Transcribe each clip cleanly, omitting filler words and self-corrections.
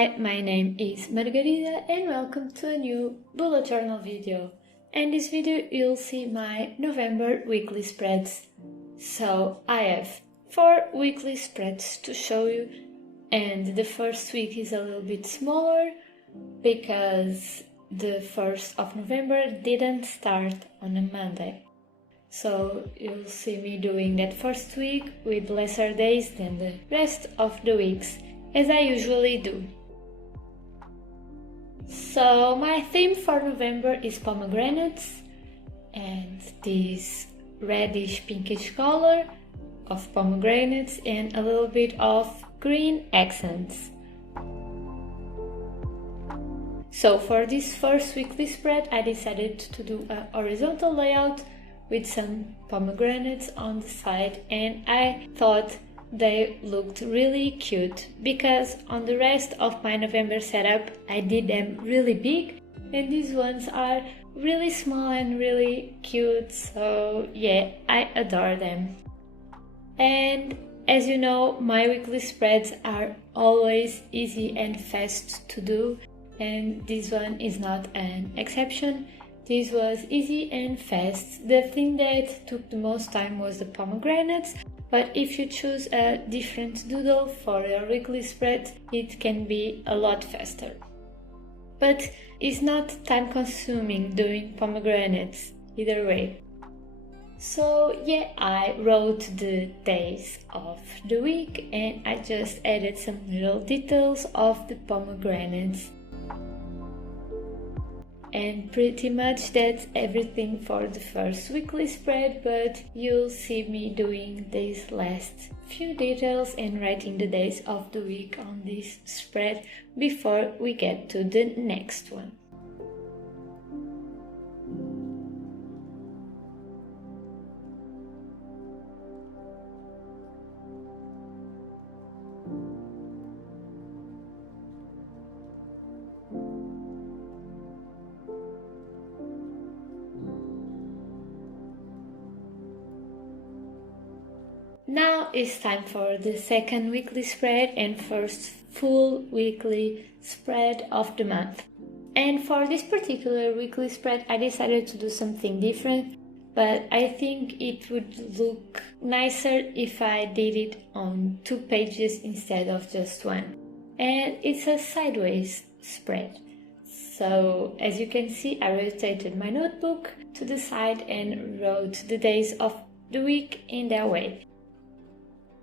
Hi, my name is Margarida and welcome to a new bullet journal video. In this video you'll see my November weekly spreads. So I have 4 weekly spreads to show you, and the first week is a little bit smaller because the 1st of November didn't start on a Monday. So you'll see me doing that first week with lesser days than the rest of the weeks, as I usually do. So my theme for November is pomegranates and this reddish pinkish color of pomegranates and a little bit of green accents. So for this first weekly spread I decided to do a horizontal layout with some pomegranates on the side, and I thought they looked really cute because on the rest of my November setup I did them really big, and these ones are really small and really cute, so yeah, I adore them. And as you know, my weekly spreads are always easy and fast to do, and this one is not an exception. This was easy and fast. The thing that took the most time was the pomegranates, but if you choose a different doodle for your weekly spread, it can be a lot faster. But it's not time consuming doing pomegranates either way. So yeah, I wrote the days of the week and I just added some little details of the pomegranates. And pretty much that's everything for the first weekly spread, but you'll see me doing these last few details and writing the days of the week on this spread before we get to the next one. Now it's time for the second weekly spread and first full weekly spread of the month. And for this particular weekly spread I decided to do something different, but I think it would look nicer if I did it on 2 pages instead of just 1. And it's a sideways spread. So as you can see, I rotated my notebook to the side and wrote the days of the week in that way.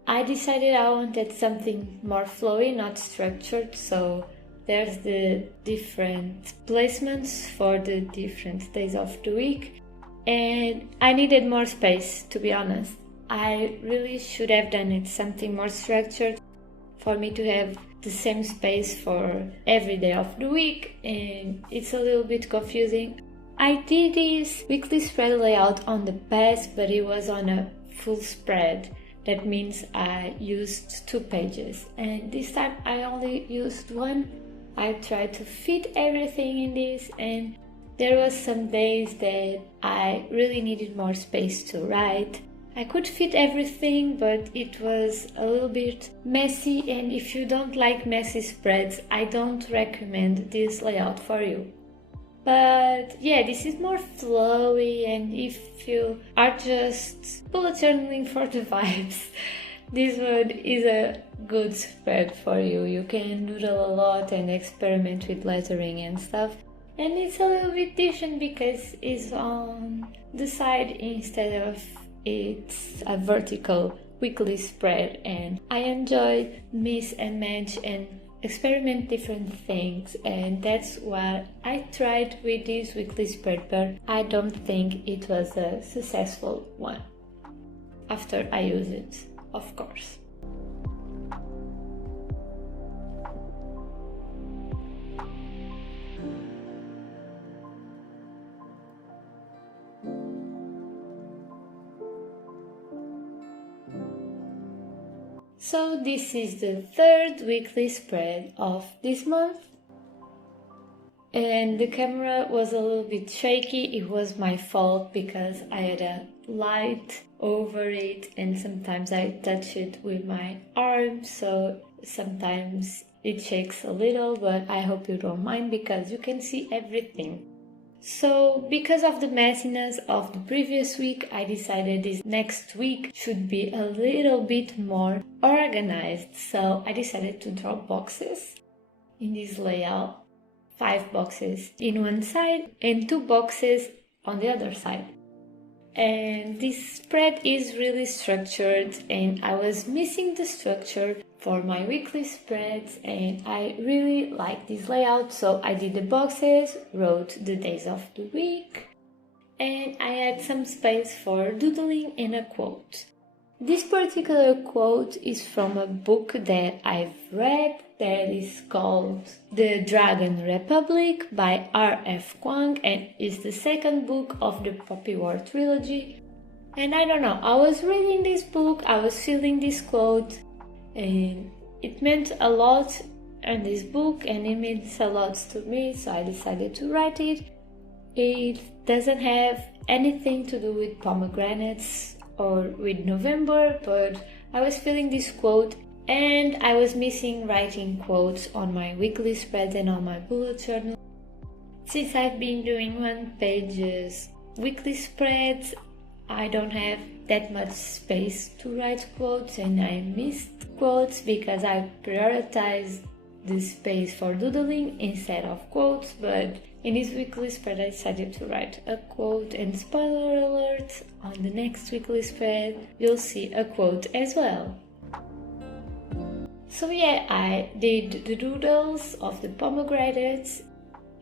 I decided I wanted something more flowy, not structured, so there's the different placements for the different days of the week, and I needed more space, to be honest. I really should have done it something more structured for me to have the same space for every day of the week, and it's a little bit confusing. I did this weekly spread layout on the past, but it was on a full spread. That means I used 2 pages, and this time I only used 1. I tried to fit everything in this, and there was some days that I really needed more space to write. I could fit everything, but it was a little bit messy, and if you don't like messy spreads, I don't recommend this layout for you. But yeah, this is more flowy, and if you are just bullet journaling for the vibes, this one is a good spread for you. You can doodle a lot and experiment with lettering and stuff. And it's a little bit different because it's on the side instead of it's a vertical weekly spread, and I enjoy mix and match and experiment different things, and that's what I tried with this weekly spread, but I don't think it was a successful one after I use it, of course. So this is the 3rd weekly spread of this month, and the camera was a little bit shaky. It was my fault because I had a light over it and sometimes I touch it with my arm, so sometimes it shakes a little, but I hope you don't mind because you can see everything. So, because of the messiness of the previous week, I decided this next week should be a little bit more organized. So, I decided to draw boxes in this layout, 5 boxes in one side and 2 boxes on the other side. And this spread is really structured, and I was missing the structure for my weekly spreads, and I really like this layout, so I did the boxes, wrote the days of the week, and I had some space for doodling and a quote. This particular quote is from a book that I've read that is called The Dragon Republic by R.F. Kuang, and is the second book of the Poppy War trilogy. And I don't know, I was reading this book, I was feeling this quote, and it meant a lot in this book, and it means a lot to me, so I decided to write it. It doesn't have anything to do with pomegranates or with November, but I was feeling this quote, and I was missing writing quotes on my weekly spreads and on my bullet journal. Since I've been doing 1-page weekly spreads, I don't have that much space to write quotes, and I missed quotes because I prioritized the space for doodling instead of quotes. But in this weekly spread I decided to write a quote, and spoiler alert, on the next weekly spread you'll see a quote as well. So yeah, I did the doodles of the pomegranates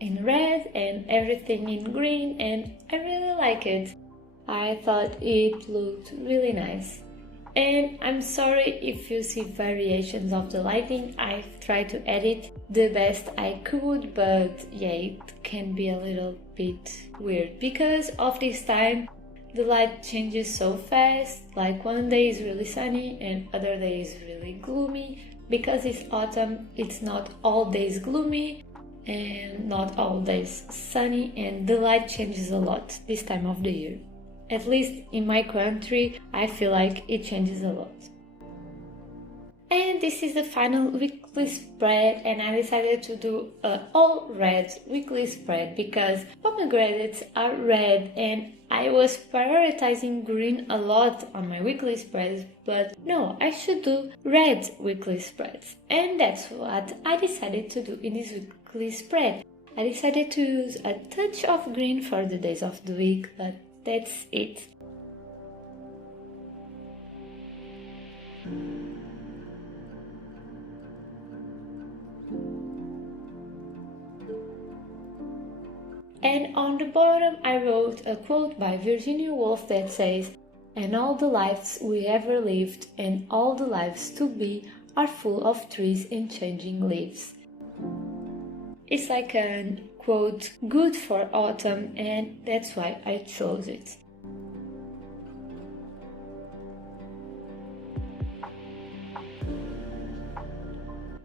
in red and everything in green, and I really like it. I thought it looked really nice. And I'm sorry if you see variations of the lighting. I've tried to edit the best I could, but yeah, it can be a little bit weird because of this time the light changes so fast. Like one day is really sunny and other day is really gloomy. Because it's autumn, it's not all days gloomy and not all days sunny, and the light changes a lot this time of the year. At least in my country, I feel like it changes a lot. And this is the final weekly spread, and I decided to do an all red weekly spread because pomegranates are red, and I was prioritizing green a lot on my weekly spreads, but no, I should do red weekly spreads. And that's what I decided to do in this weekly spread. I decided to use a touch of green for the days of the week, but that's it. And on the bottom I wrote a quote by Virginia Woolf that says, "And all the lives we ever lived and all the lives to be are full of trees and changing leaves." It's like a quote good for autumn, and that's why I chose it.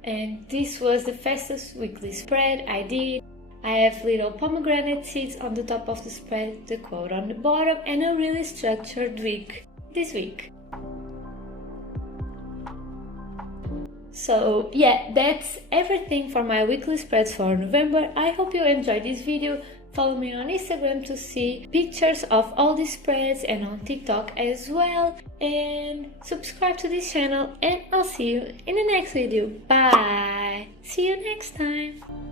And this was the fastest weekly spread I did. I have little pomegranate seeds on the top of the spread, the quote on the bottom, and a really structured week this week. So yeah, that's everything for my weekly spreads for November. I hope you enjoyed this video. Follow me on Instagram to see pictures of all these spreads, and on TikTok as well. And subscribe to this channel, and I'll see you in the next video. Bye! See you next time!